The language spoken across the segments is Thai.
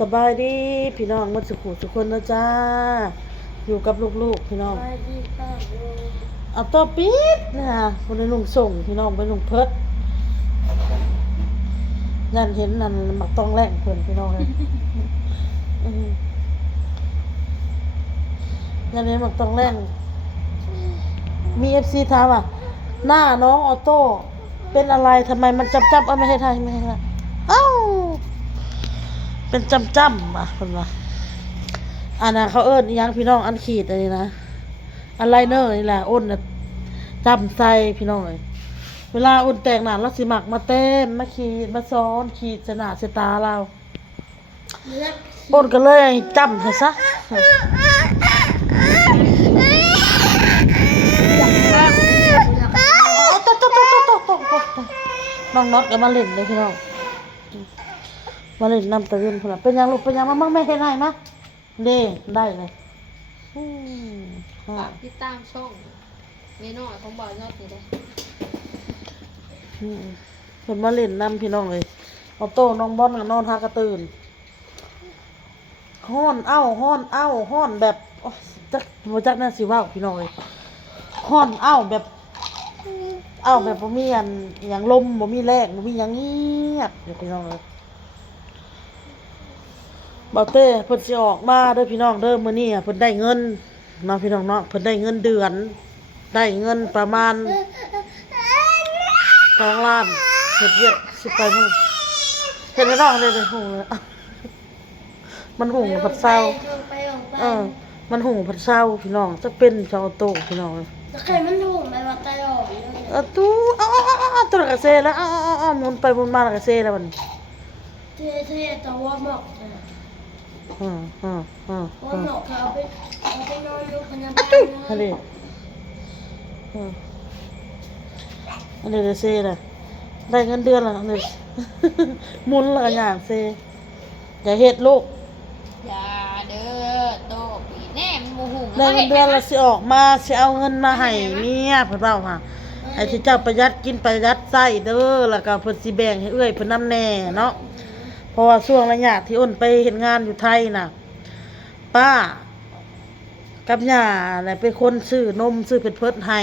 สบายดีพี่น้องหมดสุขุทุกคนนะจ้าอยู่กับลูกๆพี่น้องสวัสดีค่ะลุงเอาตัวปิดนะคะคนในลุงส่งพี่น้องไปลุงเพิดยันเห็นนั่นมักต้องแรงเพิ่นพี่น้องเลยยันเห็นมักต้องแรงมี FC ถามว่าหน้าน้องออโต้เป็นอะไรทำไมมันจับเอาไม่ให้ทายไม่ให้ทายเอ้าเป็นจำอ่ะเพิ่นว่าอันน่ะเขาเอิ้นอีหยังพี่น้องอันขีดอันนี้นะอันไลเนอร์นี่แหละอ้นน่ะจำใส่พี่น้องเอ้ยเวลาอ้นแต่งหน้าเราสิมักมาเต้มมาขีดมาซ้อนขีดใส่หน้าใส่ตาเรา เลือด อ้นก็เลยจำให้ซะเอาตกน้องน็อตก็มาเล่นเลยพี่น้องมาเล่นน้ำตะเวนพุ่นน่ะเป็นหยังลูกเป็นหยังมามั่งแม่เฮ็ดให้มาเด้ได้เลยฝากติดตามช่องเมน้อยของบ่าวยอดนี่เด้ เพิ่นมาเล่นน้ำพี่น้องเลยเอาโต้น้องบอลกับนอนหากระตื่นฮ้อนฮ้อนแบบจักบ่จักแน่สิเว้าพี่น้องเลยฮ้อนแบบบ่มีอันหยังลมบ่มีแรงบ่มีหยังเงียบเดี๋ยวพี่น้องเลยบ่าวเต้เพิ่นสิออกมาเด้อพี่น้องเด้อมื้อนี้เพิ่นได้เงินเนาะพี่น้องเนาะเพิ่นได้เงินเดือนได้เงินประมาณ2 ล้านเฮ็ดเวียกสิไปมื้อเฮ็ดให้น้องได้เลยหูเลยมันหูผัดเศร้ามันหูผัดเศร้าพี่น้องจะเป็นเจ้าโตพี่น้อง แล้วใครมันถูกไหมว่าตลอดเลย ตู้ตัวกระเซแล้วหมุนไปหมุนมาแล้วกระเซแล้วมัน เท่แต่ว่าหมอกว่าหมอกเขาไปนอนอยู่พยาบาลอันนี้อันนี้กระเซเลยได้เงินเดือนแล้วนี่หมุนแล้วก็ย่างเซอย่าเฮ็ดลูก อย่าเด้อโตปีแน่มันโมโห ได้เงินเดือนแล้วสิออกมาสิเอาเงินมาให้เมียเพิ่นเว้าค่ะให้ที่เจ้าประหยัดกินประหยัดใช้เด้อแล้วก็เพิ่นสิแบ่งให้เอื้อยเพิ่นนำแน่เนาะเพราะว่าช่วงระยะที่อ้นไปเฮ็ดงานอยู่ไทยน่ะป้ากับย่าน่ะเป็นคนซื้อนมซื้อเพิ่นให้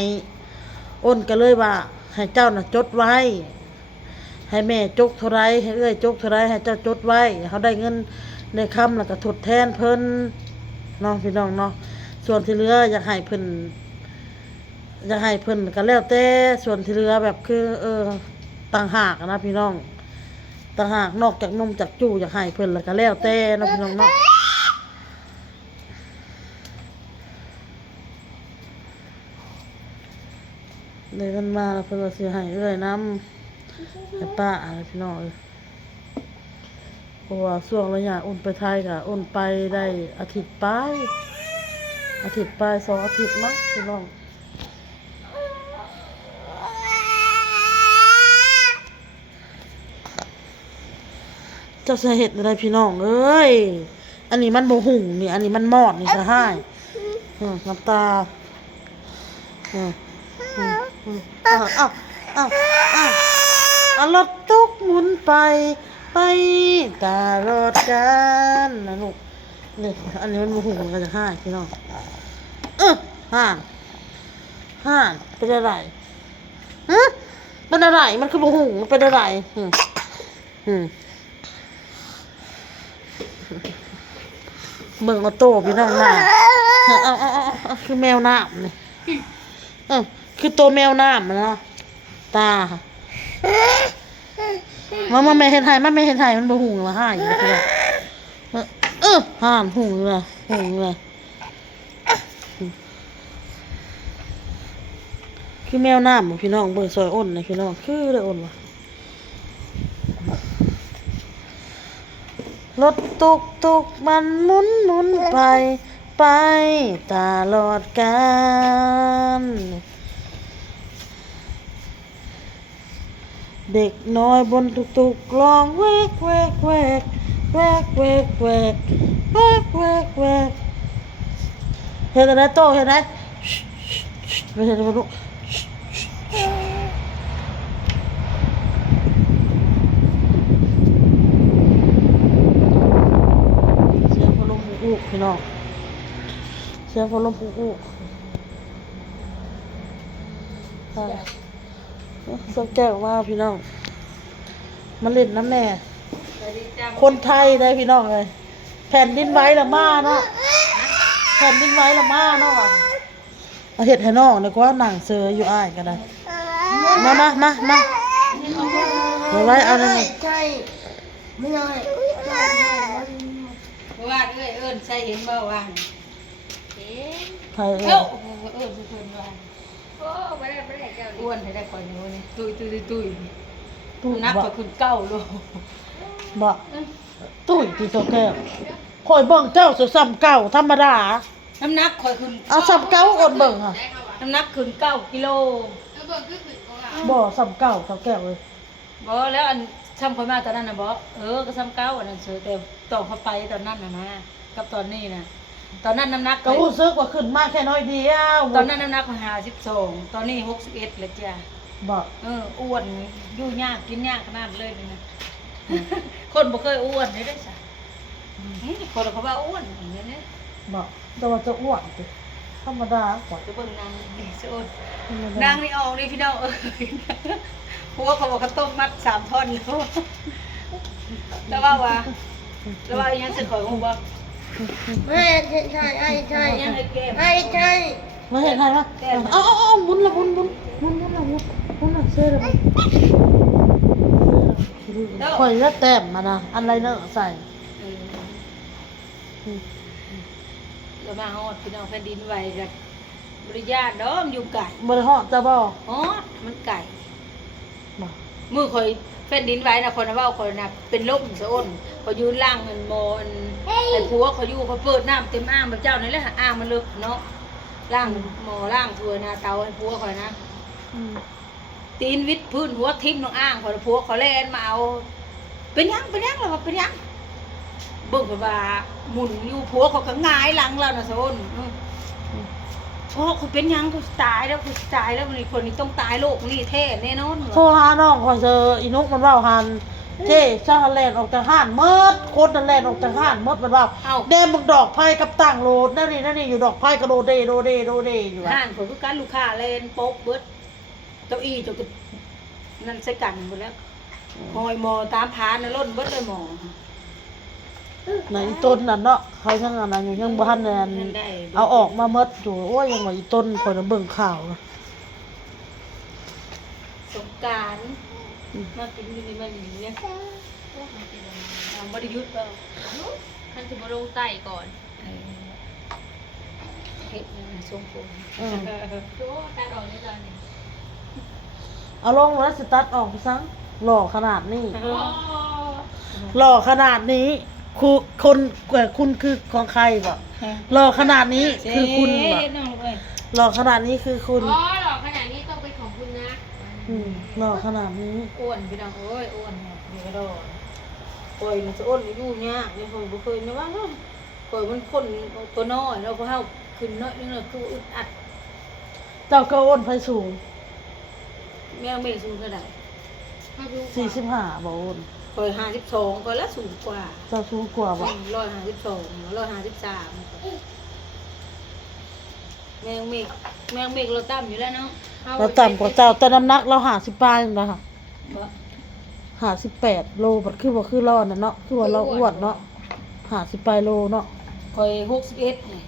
อ้นก็เลยว่าให้เจ้าน่ะจดไว้ให้แม่จกเท่าไรให้เอื้อยจกเท่าไรให้เจ้าจดไว้เขาได้เงินในคำแล้วก็ทดแทนเพิ่นเนาะพี่น้องเนาะส่วนที่เหลืออยากให้เพิ่นก็แล้วแต่ส่วนที่เหลือแบบคือต่างหากนะพี่น้องต่างหากนอกจากนมจากจู้อยากให้เพิ่นแล้วก็แล้วแต่เนาะพี่น้องเนาะเลยมันมาแล้วเพิ่นก็สิให้เอื้อยนำให้ป้าอะไรพี่น้องเพราะว่าช่วงระยะอุ่นไปไทยก็อุ่นไปได้อาทิตย์ไป2 อาทิตย์มั้งพี่น้องเจ้าสาเหตุอะไรพี่น้องเอ้ยอันนี้มันโมหุ่งนี่อันนี้มันมอดนี่จะให้น้ำตารถตุกหมุนไปตลอดกาลนะลูกนี่อันนี้มันโมหุ่งก็จะให้พี่น้องห่านเป็นอะไรเป็นอะไรมันคือโมหุ่งเป็นอะไรเบิ่งเอาโตพี่น้องหน้าคือแมวน้ำนี่คือตัวแมวน้ำมันเนาะตามันไม่เห็นหายมันบ่หุงละหายอยู่พี่น้องห่านหุงเลยคือแมวน้ำพี่น้องเบิ่งซอยอ้นนะพี่น้องคือเลยอ้นว่ะรถตุกมันหมุนไปตลอดกาลเด็กน้อยบนตุกร้องแวกเห็นอะไรโตเห็นไหมไม่เห็นอะไรลูก น้องเสียงพัดลมปุ๊กๆค่ะสักแก้วมาพี่น้องมาเล่นน้ำแน่คนไทยได้พี่น้องเลยแผ่นดินไหวละมาเนาะแผ่นดินไหวละมาเนาะเอาเห็ดให้น้องดีกว่าหนังเสืออยู่อ้ายก็ได้มาเดี๋ยวไว้เอาเลย ใช่ไม่ได้ ว่าเอิ้นใส่เห็นบ่ว่าเอ๊ะ ไทย เอ้าเอิ้นเพิ่นว่าโอ้บ่ได้เจ้าอ้วนให้ได้ก่อนอยู่นี่ตุ้ย ตุ้ย นัก บ่ กว่าคุณเก้าโล บ่ตุ้ยที่โซแก้วคอยเบิ่งเจ้าสุซ้ำเก่าธรรมดา น้ำหนักข่อยขึ้น เอาซ้ำเก่าอดเบิ่งค่ะ น้ำหนักขึ้น9กิโล บ่ซ้ำเก่าเท่าแก้วเลย บ่แล้วอันซ้ำข่อยมาตอนนั้นน่ะบ่ก็ซ้ำเก้าอันนั้นเสือแต่ต่อเข้าไปตอนนั้นน่ะนะกับตอนนี้น่ะตอนนั้นน้ำหนัก ก็รู้สึกว่าขึ้นมาแค่น้อยเดียว ตอนนั้นน้ำหนัก52ตอนนี้61แล้วจ้ะ บ่ อ้วนอยู่ยากกินยากขนาดเลยนี่นะคนบ่เคยอ้วนเลยได้ซะคนเขาว่าอ้วนอย่างนี้เนี่ย บ่แต่ว่าจะอ้วนติธรรมดากว่า จะเบิ่งนางนี่สิอ้วน ธรรม นางนี่ออกนี่พี่น้องหัวเขาบอกเขาต้มมัด3ท่อนแล้วแล้วว่าอีหยังสิขอยฮู้บ่ ไม่ใช่ไอ้ใช่ อีหยังให้แก้ม ไอ้ใช่ มาเห็นไทยปะเอาหมุนละหมุนละเซ่ละข่อยจะแต้มมานะอันไรเนอะใส่ แล้วมาฮอดพี่น้องแผ่นดินไหวกับบริญาตดอมอยู่ไก่ บ่ได้ฮอดจะบ่ ฮอดมันไก่ บ่ มือข่อยแผ่นดินไหวนะคนน่ะเว้าข่อยน่ะเป็นลมสะอ้นข่อยยืนล่างเงินโมอันไอ้ผัวข่อยอยู่เขาเปิดน้ำเต็มอ่างแบบเจ้านี่แหละอ่างมันลึกเนาะล่างหมอล่างถั่วนาเตาให้ผัวข่อยนะตีนวิดพื้นหัวทิ่มลงอ่างข่อยผัวข่อยแล่นมาเอาเป็นหยังล่ะว่าเป็นหยังเบิ่งข่อยว่าหมุนอยู่ผัวข่อยก็หงายหลังแล้วน่ะสะอ้นพ่อข่อยเป็นหยังข่อยตายแล้วมันนี่คนนี้ต้องตายโลกนี้แท้แน่นอน โทรหาน้องข่อยเจออีนุกมันเว้าหันเจ้เจ้าแล่นออกจากห้านหมดโคตรนั่นแล่นออกจากห้านหมดมันเว้าแดมบักดอกไผ่กับต่างโลดนั่นนี่อยู่ดอกไผ่ก็โดเดอยู่ ห่านผมคือการลูกค้าเล่นโป๊กเบิดเก้าอี้จนนั่นใส่กันหมดแล้วหอยหมอตามพานน่ะล้นเบิดเลยหมอ ในต้นนั่นเนาะเขายังอันนั้นอยู่ยังบ่ทันอันเอาออกมาหมดอยู่โอ้ยยังว่าอีต้นข่อยน่ะเบิ่งข่าวนะ สงกรานต์มากินอยู่ในมันอย่างเงี้ยบริยุทธ์เปล่า มันจะมาลงไต่ก่อน เห็ดนะทรงผม โอ้ตัดออกได้ตอนนี้ เอาลงแล้วสิตัดออกไปซังหล่อขนาดนี้หล่อขนาดนี้คุณคือของใครบ่หล่อขนาดนี้คือคุณบ่ น้องเลย หล่อขนาดนี้คือคุณ อ๋อหรอกขนาดนี้ต้องเป็นของคุณนะ หล่อขนาดนี้ อ้วนพี่น้องเอ้ยอ้วนเนี่ยเดี๋ยวก็โดนปล่อยมันจะอ้วนอยู่เนี่ยเนี่ยผมบ่เคยนะว่าเนาะปล่อยมันคนตัวน้อยเราก็เฮาขึ้นน้อยนึงเลยคืออึดอัด เจ้าก็อ้นไฟสูง แม่ไม่สูงเท่าไหร่ มาดู 45บ่อ้น ปล่อย52ก็แล้วสูงกว่า เจ้าสูงกว่าบ่ 152 153แมงเมฆเราต่ำอยู่แล้วเนาะ เราต่ำกว่าเจ้าแต่น้ำหนักเรา50ปลายนึงนะคะ บ่ 58โลบัดคือบ่คือเรานั่นเนาะคือว่าเราอ้วนเนาะ50ปลายโลเนาะ คอย61นี่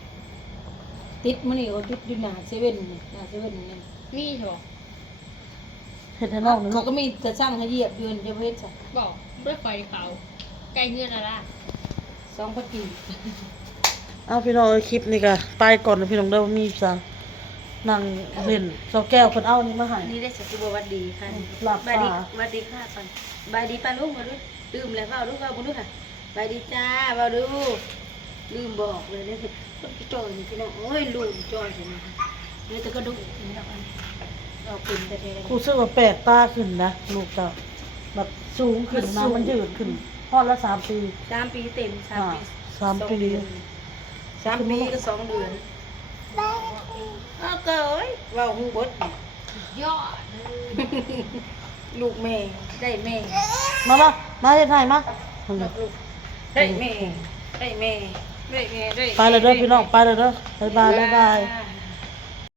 ติดมื้อนี้ก็ติดอยู่หน้าเซเว่นนี่หน้าเซเว่นนี่ นี่เถอะ เฮ็ดให้น้องนี่ เขา เนาะ ก็มีจะสร้างให้เหยียบยืนจะเฮ็ดซะ บอกไม่คอยเขาใกล้เงื่อนอะไร 2พันกี เอาพี่น้องคลิปนี่ก็ไปก่อนนะพี่น้องเด้อมีซะนั่งเล่นเจ้าแก้วเพิ่นเอานี่มาให้ นี่ได้สักบ่วัดดีค่ะ หลับ บายดี ตา วัดดีค่ะก่อนบายดีป้าลุงมาดูลืมแล้วเว้าลูกเว้าบ่ดูค่ะบายดีจ้าเว้าดูลืมบอกเลยเด้อคนจอยนี่พี่น้องโอ้ยลืมจอยใช่มั้ยนี่แต่ก็ดูนี่ดอกอันเราเป็นแต่ กูรู้สึกว่าแปลกตาขึ้นนะลูกเจ้าแบบสูงขึ้นนะมันยืดขึ้นฮอดละ3 ปี 3 ปีเต็ม3 ปี 3 ปี 3 ปีก็2 เดือนอ้าวเก้ยเว้าฮู้เบิดนี่ ยอด ลูกแม่ได้แม่ มาเฮ็ดให้มา ลูกได้แม่ได้แม่ ได้ไงได้ ไปเลยเด้อพี่น้องไปเลยเด้อบ๊ายบายบ๊ายบาย อ่